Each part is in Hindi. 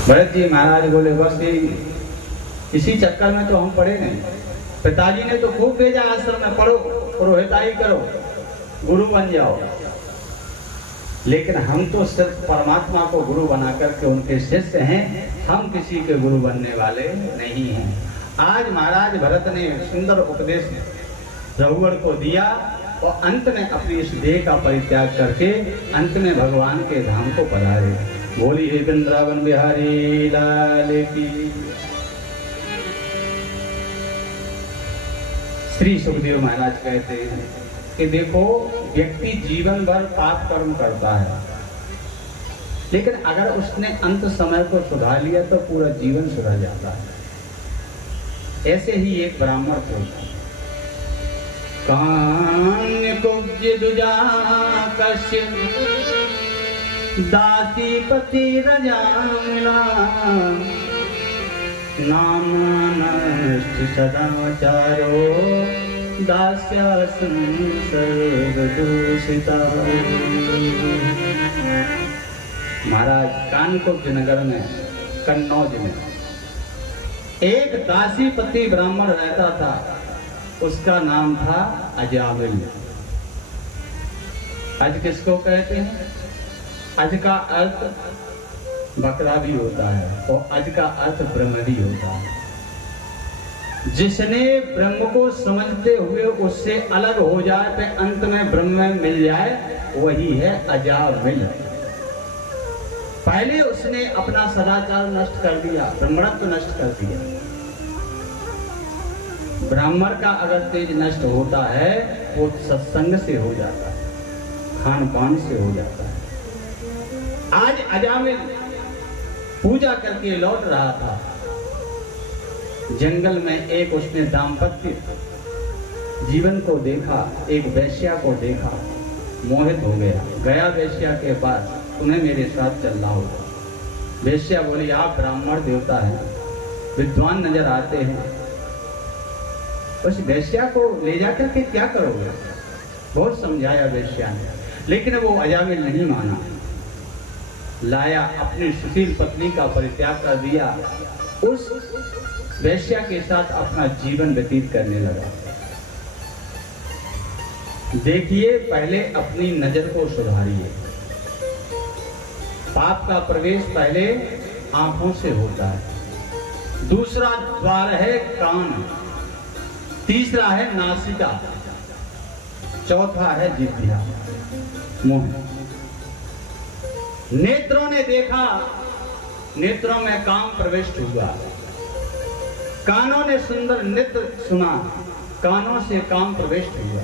भरत जी महाराज बोले बस इसी चक्कर में तो हम पढ़े नहीं। पिताजी ने तो खूब भेजा आश्रम में, पढ़ो पुरोहिताई करो, गुरु बन जाओ, लेकिन हम तो सिर्फ परमात्मा को गुरु बना करके उनके शिष्य हैं, हम किसी के गुरु बनने वाले नहीं हैं। आज महाराज भरत ने सुंदर उपदेश रघुवर को दिया और अंत में अपनी इस देह का परित्याग करके अंत में भगवान के धाम को पधारे। बोली हे वृंदावन बिहारी लाल की। श्री सुखदेव महाराज कहते हैं कि देखो, व्यक्ति जीवन भर पाप कर्म करता है, लेकिन अगर उसने अंत समय को सुधार लिया तो पूरा जीवन सुधर जाता है। ऐसे ही एक ब्राह्मण थे, कान्य कुब्ज दुजा कश्य दासी पति रजामिला नाम नष्ट सदाचारो दास्यासं सर्वदूषिता। महाराज कानकुब्ज नगर में, कन्नौज में एक दासी पति ब्राह्मण रहता था, उसका नाम था अजामिल। अज किसको कहते हैं? अज का अर्थ बकरा भी होता है और अज का अर्थ ब्रह्म भी होता है। जिसने ब्रह्म को समझते हुए उससे अलग हो जाए पे अंत में ब्रह्म में मिल जाए, वही है अजामिल। पहले उसने अपना सदाचार नष्ट कर दिया, ब्रह्मत्व नष्ट कर दिया। ब्राह्मण का अगर तेज नष्ट होता है वो सत्संग से हो जाता है, खान पान से हो जाता है। आज अजामिल पूजा करके लौट रहा था, जंगल में एक उसने दाम्पत्य जीवन को देखा, एक वैश्या को देखा, मोहित हो गया। गया वैश्या के पास, उन्हें मेरे साथ चलना होगा। वैश्या बोली आप ब्राह्मण देवता हैं, विद्वान नजर आते हैं, उस वैश्या को ले जाकर के क्या करोगे? बहुत समझाया वैश्या ने, लेकिन वो अजामिल नहीं माना। लाया, अपनी सुशील पत्नी का परित्याग कर दिया, उस वैश्या के साथ अपना जीवन व्यतीत करने लगा। देखिए, पहले अपनी नजर को सुधारिए। पाप का प्रवेश पहले आंखों से होता है, दूसरा द्वार है कान, तीसरा है नासिका, चौथा है जिह्वा मुंह। नेत्रों ने देखा, नेत्रों में काम प्रविष्ट हुआ। कानों ने सुंदर नृत्य सुना, कानों से काम प्रविष्ट हुआ।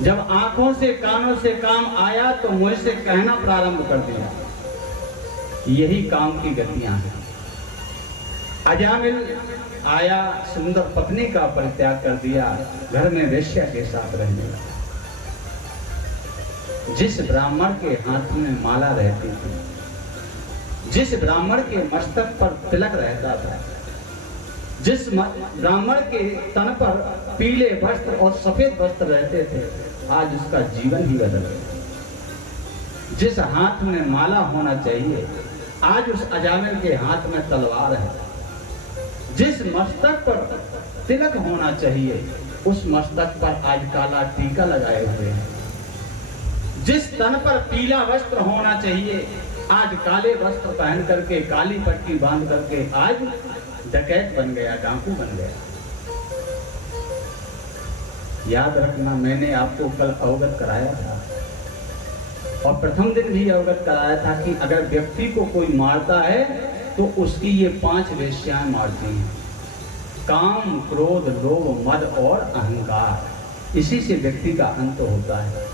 जब आंखों से कानों से काम आया तो मुंह से कहना प्रारंभ कर दिया। यही काम की गतियां हैं। अजामिल आया, सुंदर पत्नी का परित्याग कर दिया, घर में वेश्या के साथ रहने लगा। जिस ब्राह्मण के हाथ में माला रहती थी, जिस ब्राह्मण के मस्तक पर तिलक रहता था, जिस ब्राह्मण के तन पर पीले वस्त्र और सफेद वस्त्र रहते थे, आज उसका जीवन ही बदल गया। जिस हाथ में माला होना चाहिए, आज उस अजामिल के हाथ में तलवार है। जिस मस्तक पर तिलक होना चाहिए, उस मस्तक पर आज काला टीका लगाए हुए हैं। जिस तन पर पीला वस्त्र होना चाहिए, आज काले वस्त्र पहन करके, काली पट्टी बांध करके आज डकैत बन गया, डाकू बन गया। याद रखना, मैंने आपको कल अवगत कराया था और प्रथम दिन भी अवगत कराया था कि अगर व्यक्ति को कोई मारता है तो उसकी ये 5 वेश्याएं मारती हैं: काम, क्रोध, लोभ, मद और अहंकार। इसी से व्यक्ति का अंत होता है।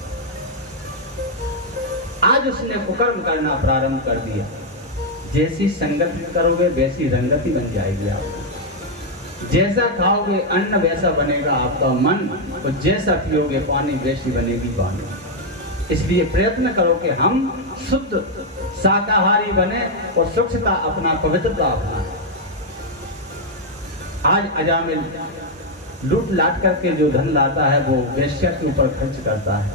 आज उसने कुकर्म करना प्रारंभ कर दिया। जैसी संगति करोगे वैसी रंगति बन जाएगी आपको। जैसा खाओगे अन्न वैसा बनेगा आपका मन, और जैसा पियोगे पानी वैसी बनेगी वाणी। इसलिए प्रयत्न करो कि हम शुद्ध शाकाहारी बने और स्वच्छता अपना, पवित्रता अपना। आज अजामिल लूट लाट करके जो धन लाता है वो वेश्या के ऊपर खर्च करता है।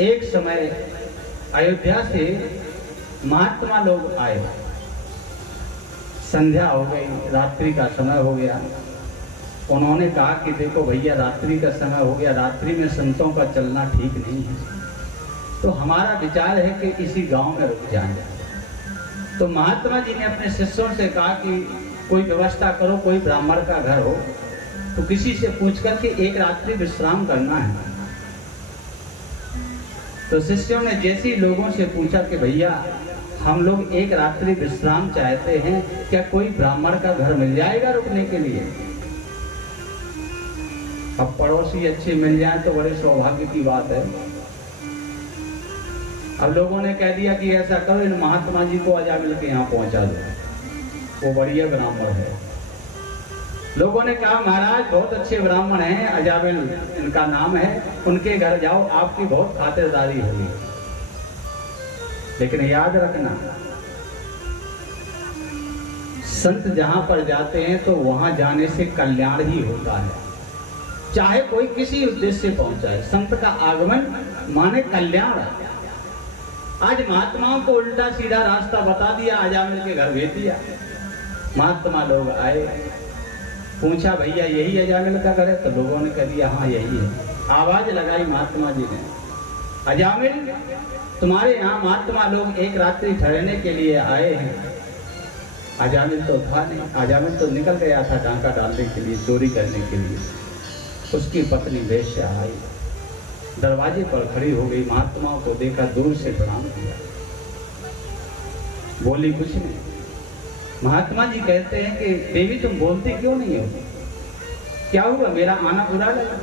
एक समय अयोध्या से महात्मा लोग आए, संध्या हो गई, रात्रि का समय हो गया। उन्होंने कहा कि देखो भैया, रात्रि का समय हो गया, रात्रि में संतों का चलना ठीक नहीं है, तो हमारा विचार है कि इसी गांव में रुक जाएं। तो महात्मा जी ने अपने शिष्यों से कहा कि कोई व्यवस्था करो, कोई ब्राह्मण का घर हो तो किसी से पूछ करके एक रात्रि विश्राम करना है। तो शिष्यों ने जैसे ही लोगों से पूछा कि भैया हम लोग एक रात्रि विश्राम चाहते हैं, क्या कोई ब्राह्मण का घर मिल जाएगा रुकने के लिए? अब पड़ोसी अच्छे मिल जाए तो बड़े सौभाग्य की बात है। अब लोगों ने कह दिया कि ऐसा करो, इन महात्मा जी को अजामिल के यहाँ पहुंचा दो, वो बढ़िया ब्राह्मण है। लोगों ने कहा महाराज बहुत अच्छे ब्राह्मण हैं, अजामिल इनका नाम है, उनके घर जाओ, आपकी बहुत खातिरदारी होगी। लेकिन याद रखना, संत जहां पर जाते हैं तो वहां जाने से कल्याण ही होता है, चाहे कोई किसी उद्देश्य से पहुंचाए। संत का आगमन माने कल्याण। आज महात्माओं को उल्टा सीधा रास्ता बता दिया, अजामिल के घर भेज दिया। महात्मा लोग आए, पूछा भैया यही अजामिल का घर है? तो लोगों ने कह दिया हाँ यही है। आवाज लगाई महात्मा जी ने, अजामिल तुम्हारे यहाँ महात्मा लोग एक रात्रि ठहरने के लिए आए हैं। अजामिल तो था नहीं, अजामिल तो निकल गया था डांका डालने के लिए, चोरी करने के लिए। उसकी पत्नी वेश्या आई, दरवाजे पर खड़ी हो गई, महात्माओं को देखा, दूर से प्रणाम किया, बोली कुछ नहीं। महात्मा जी कहते हैं कि देवी तुम बोलती क्यों नहीं हो? क्या हुआ, मेरा आना बुरा लगा?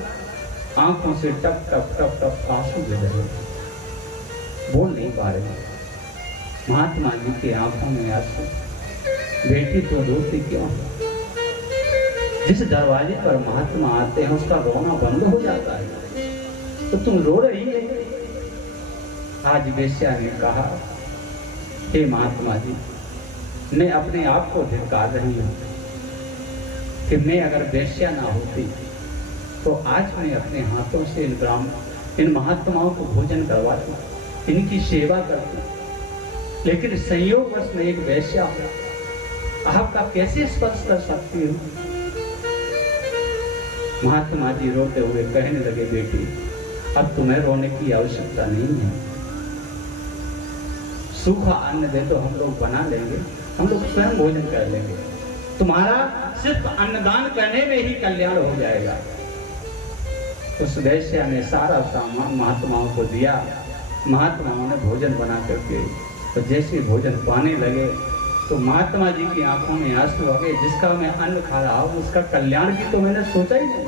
आंखों से टप टप टप टप आंसू गिर रहे, बोल नहीं पा रहे। महात्मा जी की आंखों में आंसू, बेटी तो रोती क्यों? जिस दरवाजे पर महात्मा आते हैं उसका रोना बंद हो जाता है, तो तुम रो रही है। आज वेश्या ने कहा, हे महात्मा जी, मैं अपने आप को धिक्कार रही हूं कि मैं अगर वेश्या ना होती तो आज मैं अपने हाथों से इन महात्माओं को भोजन करवाती, इनकी सेवा करती। लेकिन संयोगवश में एक वेश्या आपका कैसे स्पर्श कर सकती हूँ? महात्मा जी रोते हुए कहने लगे, बेटी अब तुम्हें रोने की आवश्यकता नहीं है, सूखा अन्न दे तो हम लोग बना लेंगे, हम लोग स्वयं भोजन कर लेंगे, तुम्हारा सिर्फ अन्नदान करने में ही कल्याण हो जाएगा। उस वेश्या ने सारा सामान महात्माओं को दिया, महात्माओं ने भोजन बना करके, तो जैसे भोजन पाने लगे तो महात्मा जी की आंखों में आंसू आ गए। जिसका मैं अन्न खा रहा हूं उसका कल्याण की तो मैंने सोचा ही नहीं।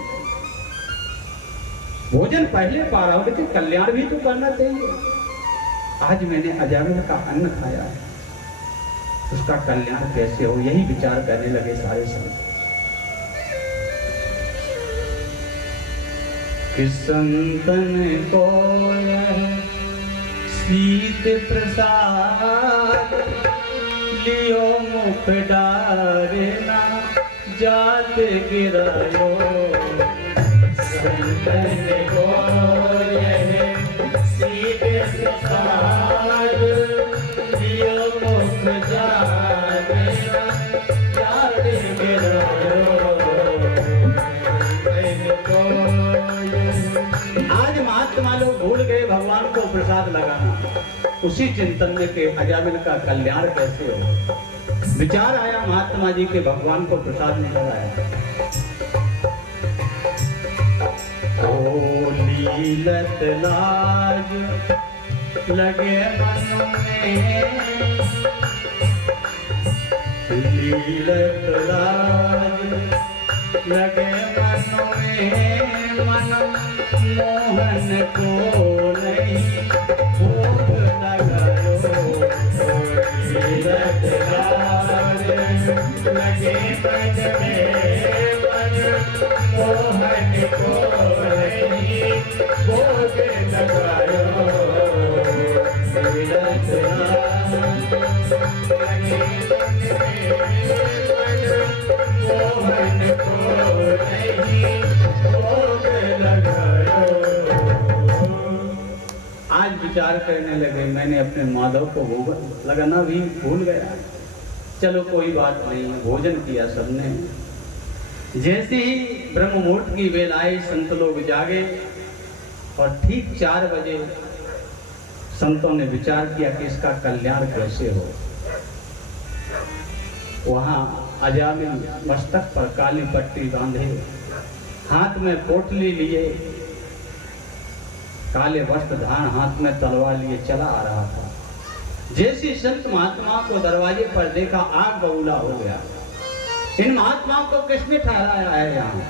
भोजन पहले पा रहा हूं लेकिन कल्याण भी तो करना चाहिए। आज मैंने अजामिल का अन्न खाया, उसका कल्याण कैसे हो, यही विचार करने लगे सारे संत। संतन को शीत प्रसाद लियो मुख डारना जात गिरायो। संतन को शीत प्रसाद लियो मुख डारना जात गिरायो। आज महात्मा लोग भूल गए भगवान को प्रसाद लगाना, उसी चिंतन में के अजामिल का कल्याण कैसे हो। विचार आया महात्मा जी के भगवान को प्रसाद नहीं लगाया। ओ लीलत लाज लगे मन में, लीलत लाज लगे मन में, मन मोहन को नहीं भूख लगायो। लीलत लाज लगे मन में, मन मोहन को नहीं भूख लगायो। लीलत लाज लगे मन में, मोहन को नहीं भोग लगायो। आज विचार करने लगे, मैंने अपने माधव को लगाना भी भूल गया। चलो कोई बात नहीं, भोजन किया सबने। जैसे ही ब्रह्म मुहूर्त की वेला आई, संत लोग जागे और ठीक 4 बजे संतों ने विचार किया कि इसका कल्याण कैसे हो। वहां अजामिल मस्तक पर काली पट्टी बांधे, हाथ में पोटली लिए, काले वस्त्र धारण, हाथ में तलवार लिए चला आ रहा था। जैसे संत महात्मा को दरवाजे पर देखा, आग बबूला हो गया। इन महात्माओं को किसने ठहराया है यहाँ?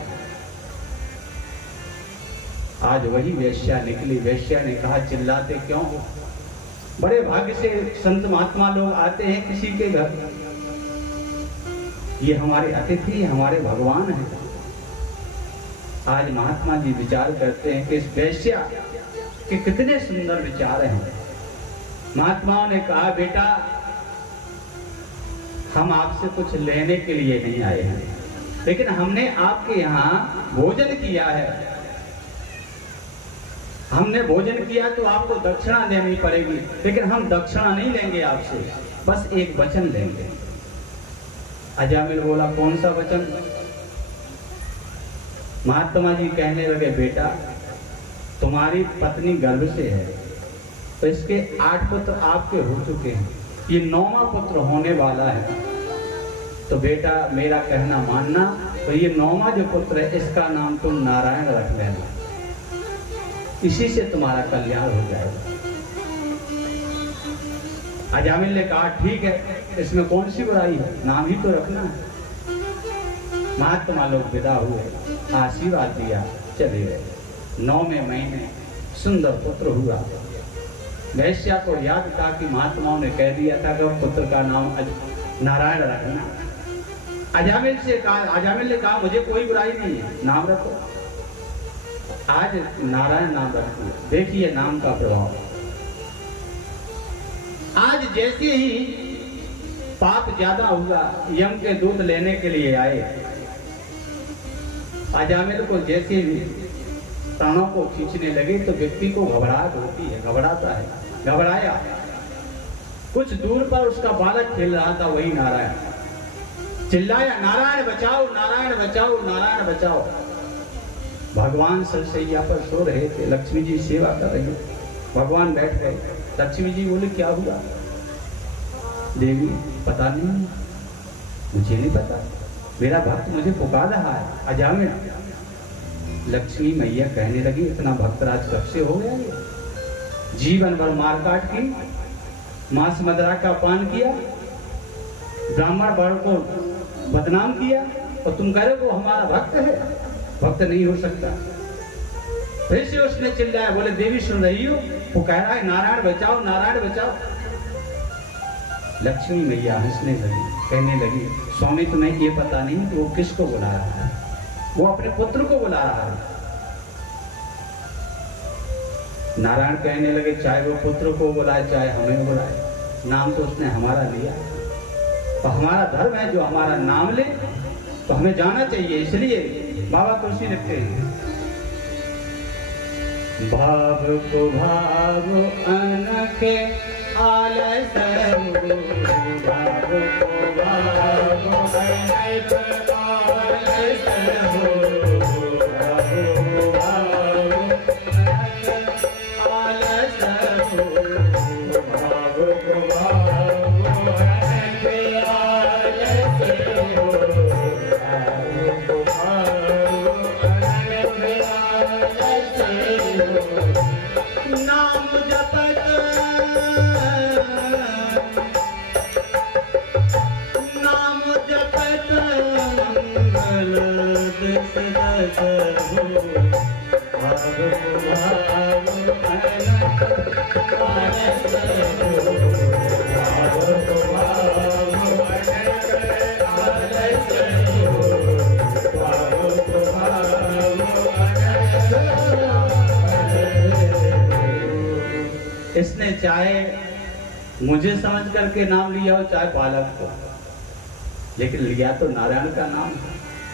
आज वही वेश्या निकली। वेश्या ने कहा, चिल्लाते क्यों हो? बड़े भाग्य से संत महात्मा लोग आते हैं किसी के घर, ये हमारे अतिथि, हमारे भगवान हैं। आज महात्मा जी विचार करते हैं कि इस वेश्या के कितने सुंदर विचार हैं। महात्माओं ने कहा, बेटा हम आपसे कुछ लेने के लिए नहीं आए हैं, लेकिन हमने आपके यहाँ भोजन किया है। हमने भोजन किया तो आपको दक्षिणा देनी पड़ेगी, लेकिन हम दक्षिणा नहीं लेंगे आपसे, बस एक वचन लेंगे। अजामिल बोला, कौन सा वचन? महात्मा जी कहने लगे, बेटा तुम्हारी पत्नी गर्भ से है, तो इसके 8 पुत्र आपके हो चुके हैं, ये 9वां पुत्र होने वाला है। तो बेटा मेरा कहना मानना, तो ये 9वां जो पुत्र है इसका नाम तुम नारायण रख लेना, इसी से तुम्हारा कल्याण हो जाएगा। अजामिल ने कहा, ठीक है, इसमें कौन सी बुराई है, नाम ही तो रखना है। महात्मा लोग विदा हुए, आशीर्वाद दिया, चले गए। 9वें महीने सुंदर पुत्र हुआ। वैश्या को याद था कि महात्माओं ने कह दिया था कि पुत्र का नाम नारायण रखना। अजामिल ने कहा, मुझे कोई बुराई नहीं है, नाम रखो। आज नारायण नाम रखिए, देखिए नाम का प्रभाव। आज जैसे ही पाप ज्यादा हुआ, यम के दूत लेने के लिए आए। अजामिल को जैसे ही प्राणों को खींचने लगे तो व्यक्ति को घबराहट होती है, घबराता है। घबराया, कुछ दूर पर उसका बालक खेल रहा था, वही नारायण। चिल्लाया, नारायण बचाओ, नारायण बचाओ, नारायण बचाओ। भगवान सरसैया पर सो रहे थे, लक्ष्मी जी सेवा कर रही, भगवान बैठ गए। लक्ष्मी जी बोले, क्या हुआ? देवी, पता नहीं, मुझे नहीं पता, मेरा भक्त मुझे पुकार रहा है। अजामिल। लक्ष्मी मैया कहने लगी, इतना भक्तराज कब से हो गया ये? जीवन भर मारकाट की, मांस मदिरा का पान किया, ब्राह्मण वर्ण को बदनाम किया, और तुम कह रहे हो हमारा भक्त है? भक्त नहीं हो सकता। फिर से उसने चिल्लाया, बोले, देवी सुन रही हो? वो कह रहा है नारायण बचाओ, नारायण बचाओ। लक्ष्मी मैया हंसने लगी, कहने लगी, स्वामी तुम्हें ये पता नहीं कि वो किसको बुला रहा है? वो अपने पुत्र को बुला रहा है। नारायण कहने लगे, चाहे वो पुत्र को बुलाए चाहे हमें बुलाए, नाम तो उसने हमारा लिया, तो हमारा धर्म है जो हमारा नाम ले तो हमें जाना चाहिए। इसलिए बाबा तुलसी लिखते हैं, भाव को भाव अनखे आलस हो, भाव को भाव अनखे आलस हो, भाव को भाव अनखे आलस हो, भाव को भाव अनखे आलस हो, भाव को भाव अनखे आलस हो। नाम जपत नाम जपत मंगल दिस दस हो, भाव को भाव अनख आलस हो, भाव को भाव अनख आलस हो, भाव को भाव अनख आलस हो। इसने चाहे मुझे समझ करके नाम लिया हो, चाहे बालक को, लेकिन लिया तो नारायण का नाम।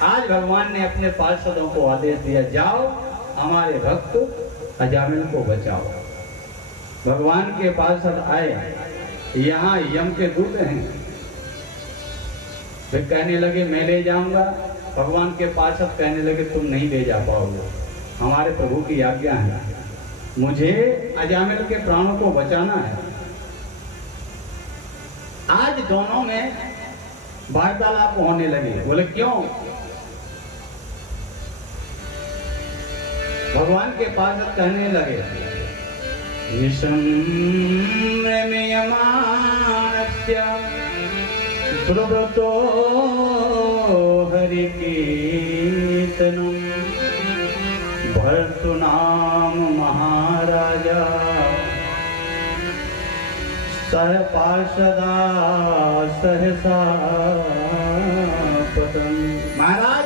आज भगवान ने अपने पार्षदों को आदेश दिया, जाओ हमारे भक्त अजामिल को बचाओ। भगवान के पास आए, यहाँ यम के दूत हैं। फिर कहने लगे मैं ले जाऊंगा। भगवान के पास कहने लगे तुम नहीं ले जा पाओगे, हमारे प्रभु की आज्ञा है, मुझे अजामिल के प्राणों को बचाना है। आज दोनों में वार्तालाप होने लगे। बोले क्यों? भगवान के पास कहने लगे प्रवृतो हरि कीर्तनम भर्तृनाम महाराजा सह पार्षदा सहसा पतन। महाराज,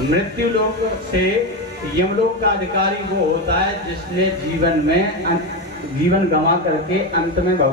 मृत्यु लोक से यमलोक का अधिकारी वो होता है जिसने जीवन गंवा करके अंत में भगवान